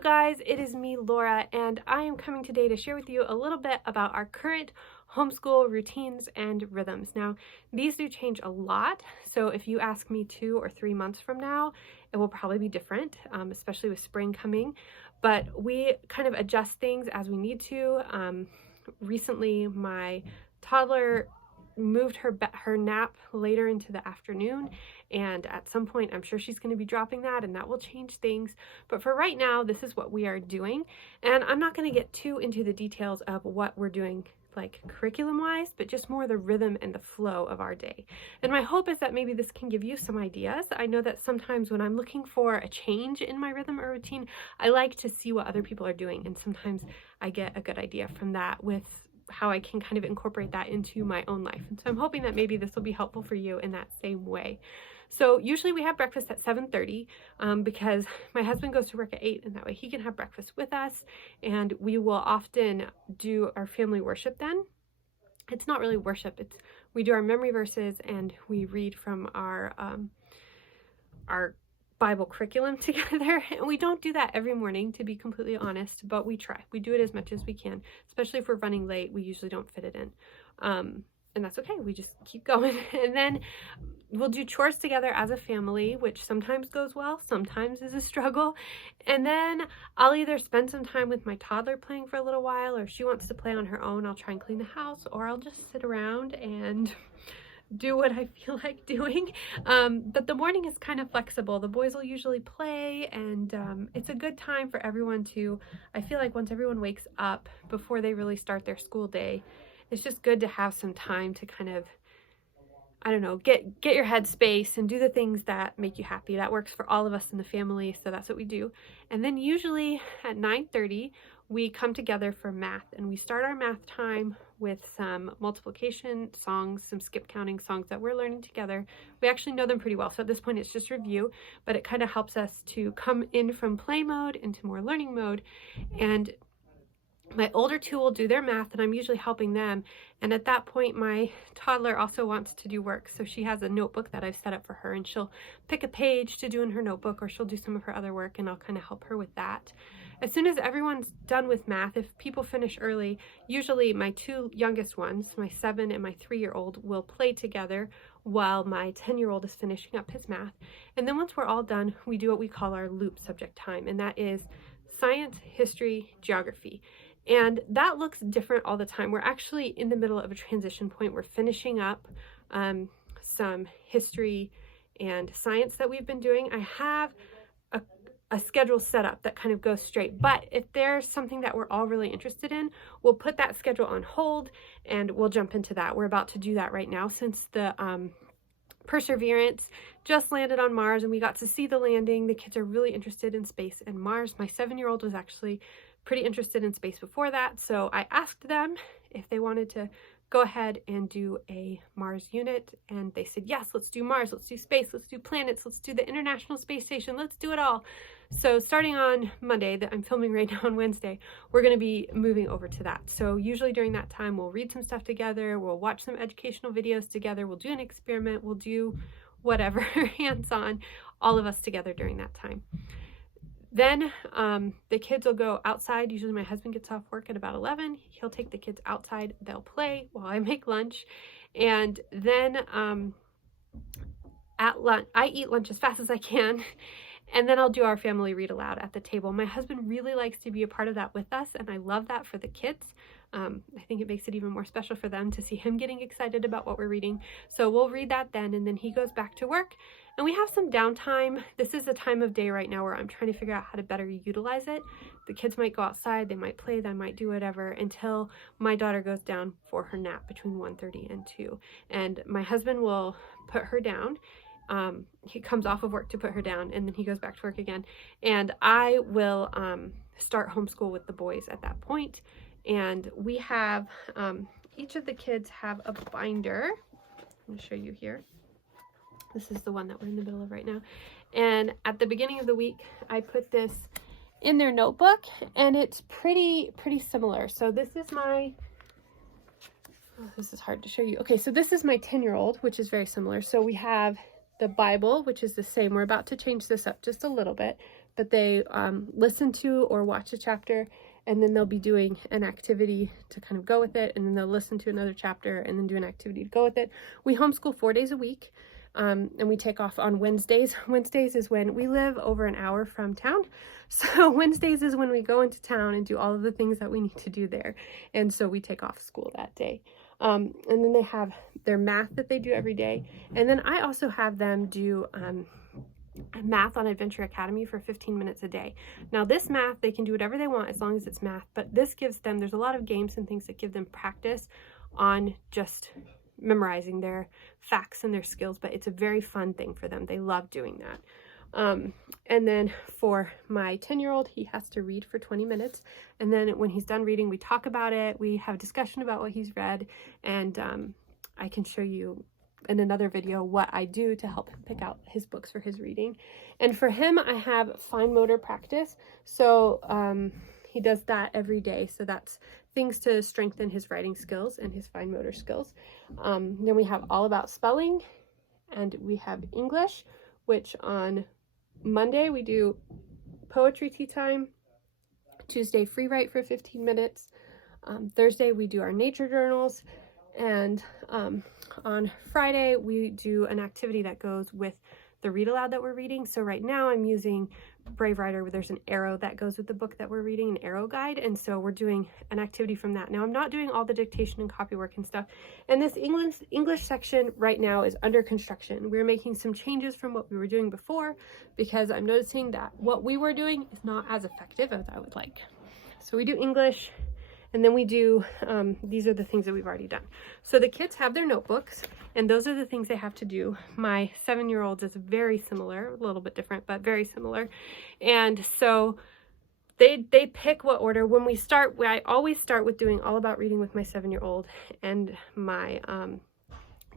you guys, it is me, Laura, and I am coming today to share with you a little bit about our current homeschool routines and rhythms. Now, these do change a lot, so if you ask me 2 or 3 months from now, it will probably be different, especially with spring coming, but we kind of adjust things as we need to. Recently, my toddler moved her nap later into the afternoon, and at some point I'm sure she's going to be dropping that, and that will change things. But for right now, this is what we are doing, and I'm not going to get too into the details of what we're doing like curriculum wise, but just more the rhythm and the flow of our day. And my hope is that maybe this can give you some ideas. I know that sometimes when I'm looking for a change in my rhythm or routine, I like to see what other people are doing, and sometimes I get a good idea from that with how I can kind of incorporate that into my own life. And so I'm hoping that maybe this will be helpful for you in that same way. So usually we have breakfast at 7:30 because my husband goes to work at 8, and that way he can have breakfast with us, and we will often do our family worship then. It's not really worship, we do our memory verses and we read from our Bible curriculum together. And we don't do that every morning, to be completely honest, but we try. We do it as much as we can, especially if we're running late. We usually don't fit it in. And that's okay. We just keep going. And then we'll do chores together as a family, which sometimes goes well, sometimes is a struggle. And then I'll either spend some time with my toddler playing for a little while, or if she wants to play on her own, I'll try and clean the house, or I'll just sit around and do what I feel like doing. But the morning is kind of flexible. The boys will usually play, and it's a good time for everyone to, I feel like once everyone wakes up before they really start their school day, it's just good to have some time to kind of, I don't know, get your head space and do the things that make you happy. That works for all of us in the family, so that's what we do. And then usually at 9:30, we come together for math, and we start our math time with some multiplication songs, some skip counting songs that we're learning together. We actually know them pretty well, so at this point it's just review, but it kind of helps us to come in from play mode into more learning mode. And my older 2 will do their math, and I'm usually helping them. And at that point, my toddler also wants to do work. So she has a notebook that I've set up for her, and she'll pick a page to do in her notebook, or she'll do some of her other work, and I'll kind of help her with that. As soon as everyone's done with math, if people finish early, usually my 2 youngest ones, my 7 and my 3-year-old, will play together while my 10-year-old is finishing up his math. And then once we're all done, we do what we call our loop subject time, and that is science, history, geography. And that looks different all the time. We're actually in the middle of a transition point. We're finishing up some history and science that we've been doing. I have a schedule set up that kind of goes straight, but if there's something that we're all really interested in, we'll put that schedule on hold and we'll jump into that. We're about to do that right now, since the Perseverance just landed on Mars and we got to see the landing. The kids are really interested in space and Mars. My 7-year-old was actually pretty interested in space before that, so I asked them if they wanted to go ahead and do a Mars unit, and they said yes, let's do Mars, let's do space, let's do planets, let's do the International Space Station, let's do it all. So starting on Monday, that I'm filming right now on Wednesday, we're going to be moving over to that. So usually during that time, we'll read some stuff together, we'll watch some educational videos together, we'll do an experiment, we'll do whatever, hands-on, all of us together during that time. Then the kids will go outside. Usually my husband gets off work at about 11. He'll take the kids outside. They'll play while I make lunch. And then at lunch, I eat lunch as fast as I can. And then I'll do our family read aloud at the table. My husband really likes to be a part of that with us, and I love that for the kids. I think it makes it even more special for them to see him getting excited about what we're reading. So we'll read that then, and then he goes back to work. And we have some downtime. This is a time of day right now where I'm trying to figure out how to better utilize it. The kids might go outside, they might play, they might do whatever until my daughter goes down for her nap between 1:30 and 2. And my husband will put her down. He comes off of work to put her down, and then he goes back to work again. And I will start homeschool with the boys at that point. And we have, each of the kids have a binder. I'm going to show you here. This is the one that we're in the middle of right now. And at the beginning of the week, I put this in their notebook, and it's pretty similar. So this is my, this is hard to show you. Okay, so this is my 10-year-old, which is very similar. So we have the Bible, which is the same. We're about to change this up just a little bit. that they listen to or watch a chapter, and then they'll be doing an activity to kind of go with it, and then they'll listen to another chapter and then do an activity to go with it. We homeschool 4 days a week, and we take off on Wednesdays. Wednesdays is when we live over an hour from town, so Wednesdays is when we go into town and do all of the things that we need to do there, and so we take off school that day. And then they have their math that they do every day, and then I also have them do math on Adventure Academy for 15 minutes a day. Now this math, they can do whatever they want as long as it's math, but this gives them, there's a lot of games and things that give them practice on just memorizing their facts and their skills, but it's a very fun thing for them. They love doing that. And then for my 10-year-old, he has to read for 20 minutes. And then when he's done reading, we talk about it. We have a discussion about what he's read. And I can show you in another video what I do to help him pick out his books for his reading. And for him, I have fine motor practice. So he does that every day. So that's things to strengthen his writing skills and his fine motor skills. Then we have all about spelling, and we have English, which on Monday we do poetry tea time, Tuesday free write for 15 minutes, Thursday we do our nature journals, and on Friday we do an activity that goes with the read aloud that we're reading. So right now I'm using Brave Writer, where there's an arrow that goes with the book that we're reading, an arrow guide, and so we're doing an activity from that. Now I'm not doing all the dictation and copywork and stuff, and this English section right now is under construction. We're making some changes from what we were doing before, because I'm noticing that what we were doing is not as effective as I would like. So we do English, and then we do, these are the things that we've already done. So the kids have their notebooks, and those are the things they have to do. My 7-year-old is very similar, a little bit different, but very similar. And so they pick what order. When we start, I always start with doing all about reading with my 7-year-old, and my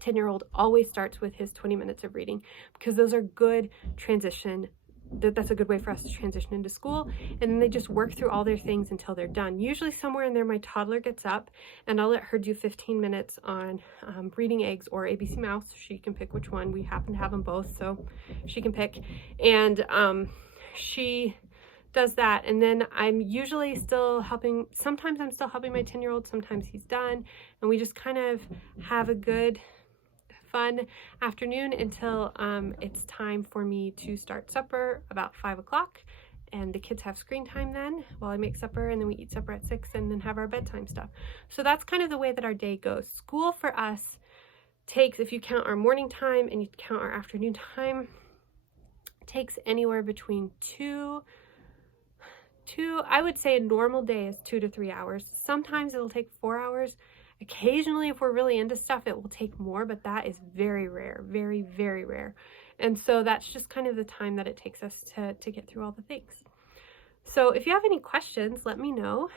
10-year-old always starts with his 20 minutes of reading, because those are good transition. That's a good way for us to transition into school, and then they just work through all their things until they're done. Usually somewhere in there my toddler gets up, and I'll let her do 15 minutes on reading eggs or ABC Mouse. She can pick which one. We happen to have them both, so she can pick, and she does that. And then I'm usually still helping. Sometimes I'm still helping my 10-year-old, sometimes he's done, and we just kind of have a good fun afternoon until it's time for me to start supper about 5 o'clock, and the kids have screen time then while I make supper, and then we eat supper at 6 and then have our bedtime stuff. So that's kind of the way that our day goes. School for us takes, if you count our morning time and you count our afternoon time, takes anywhere between I would say a normal day is 2 to 3 hours. Sometimes it'll take 4 hours. Occasionally, if we're really into stuff, it will take more, but that is very rare, very, very rare. And so that's just kind of the time that it takes us to get through all the things. So if you have any questions, let me know.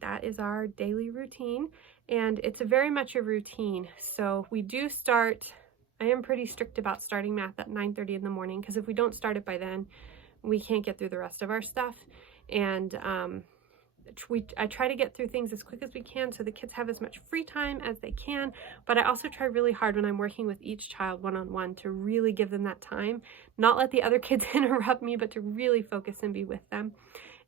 That is our daily routine, and it's very much a routine. So we do start, I am pretty strict about starting math at 9:30 in the morning, because if we don't start it by then, we can't get through the rest of our stuff. And I try to get through things as quick as we can so the kids have as much free time as they can, but I also try really hard when I'm working with each child one-on-one to really give them that time, not let the other kids interrupt me, but to really focus and be with them.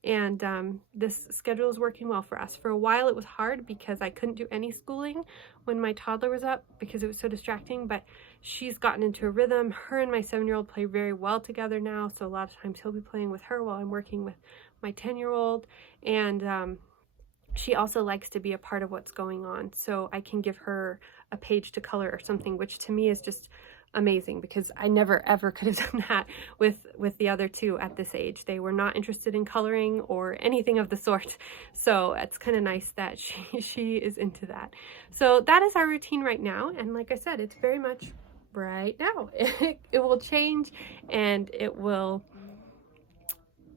And this schedule is working well for us. For a while it was hard because I couldn't do any schooling when my toddler was up because it was so distracting, but she's gotten into a rhythm. Her and my 7-year-old play very well together now, so a lot of times he'll be playing with her while I'm working with my 10-year-old, and she also likes to be a part of what's going on, so I can give her a page to color or something, which to me is just amazing, because I never ever could have done that with the other two at this age. They were not interested in coloring or anything of the sort, so it's kind of nice that she is into that. So that is our routine right now, and like I said, it's very much right now. It will change, and it will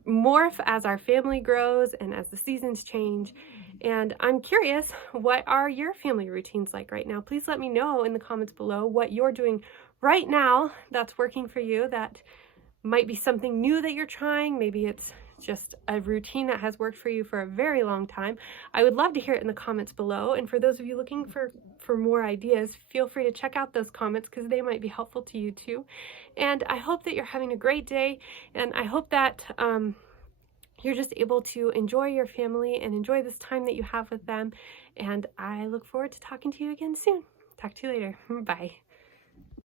morph as our family grows and as the seasons change. And I'm curious, what are your family routines like right now? Please let me know in the comments below what you're doing right now that's working for you, that might be something new that you're trying. Maybe it's just a routine that has worked for you for a very long time, I would love to hear it in the comments below. And for those of you looking for more ideas, feel free to check out those comments because they might be helpful to you too. And I hope that you're having a great day, and I hope that you're just able to enjoy your family and enjoy this time that you have with them. And I look forward to talking to you again soon. Talk to you later. Bye.